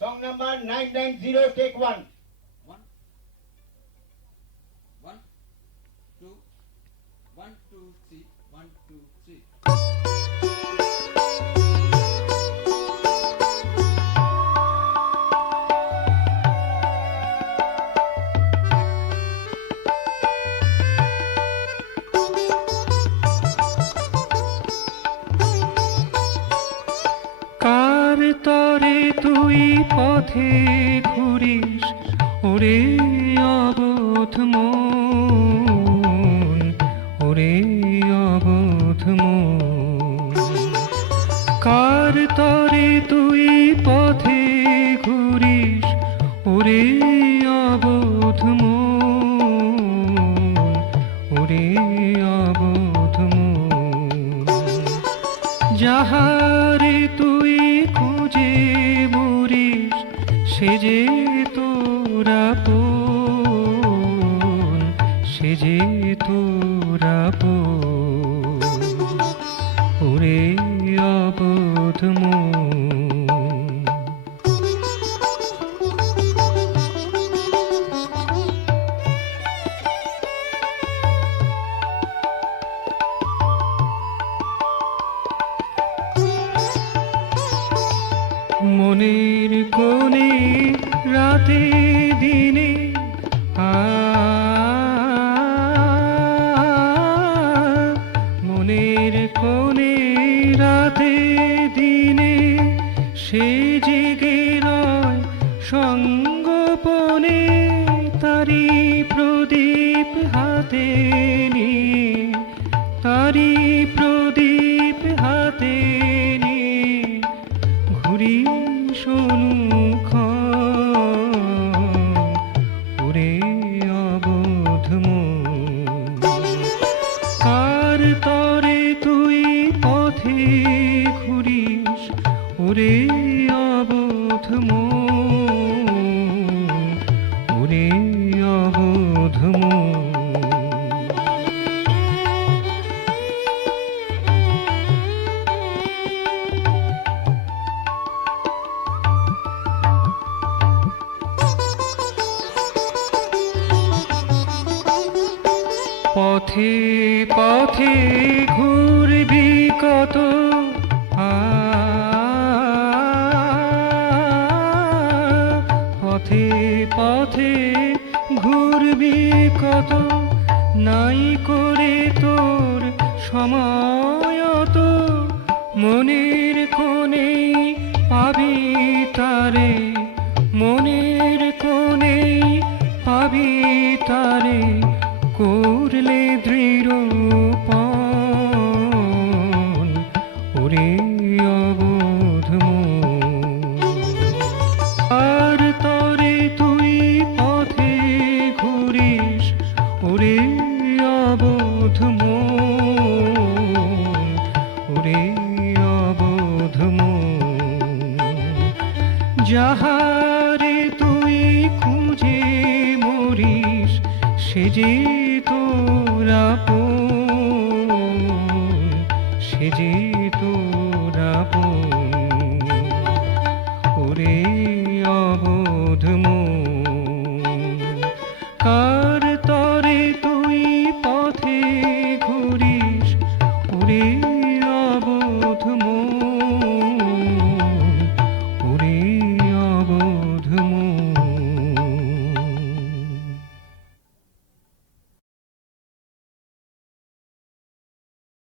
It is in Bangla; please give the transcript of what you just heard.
Song number 990, take one. 1, 1, 2, 1, 2, 3, 1, 2, 3. কার তরে তুই পথে ঘুরিস ওরে অবোধ মন, ওরে অবোধ মন। কার তরে তুই পথে ঘুরিস ওরে অবোধ মন, ওরে অবোধ মন। যাহারে তুই খুঁজে মরিস সে যে তোরা আপন, সে যে তোরা আপন, ওরে অবোধ মন। মনের কোণে রাতে দিনে মনের কোণে রাতে দিনে সে জেগে রয় সঙ্গোপনে, তারি প্রদীপ হাতে নিয়ে, তারি প্রদীপ হাতে নিয়ে ঘুরি সম্মুখ ওরে অবোধ মন। কার তরে তুই পথে ঘুরিস ওরে অবোধ মন, ওরে অবোধ মন। পথে পথে ঘুরবি কত, পথে পথে ঘুরবি কত, নাই করে তোর সময় তো মনের কোণে পাবি তারে, মনের কোণে পাবি তারে করলে দৃঢ়পণ ওরে অবোধ মন। আর তরে তুই পথে ঘুরিস ওরে অবোধ মন, ওরে অবোধ মন। যাহারে তুই খুঁজে মরিস সে যে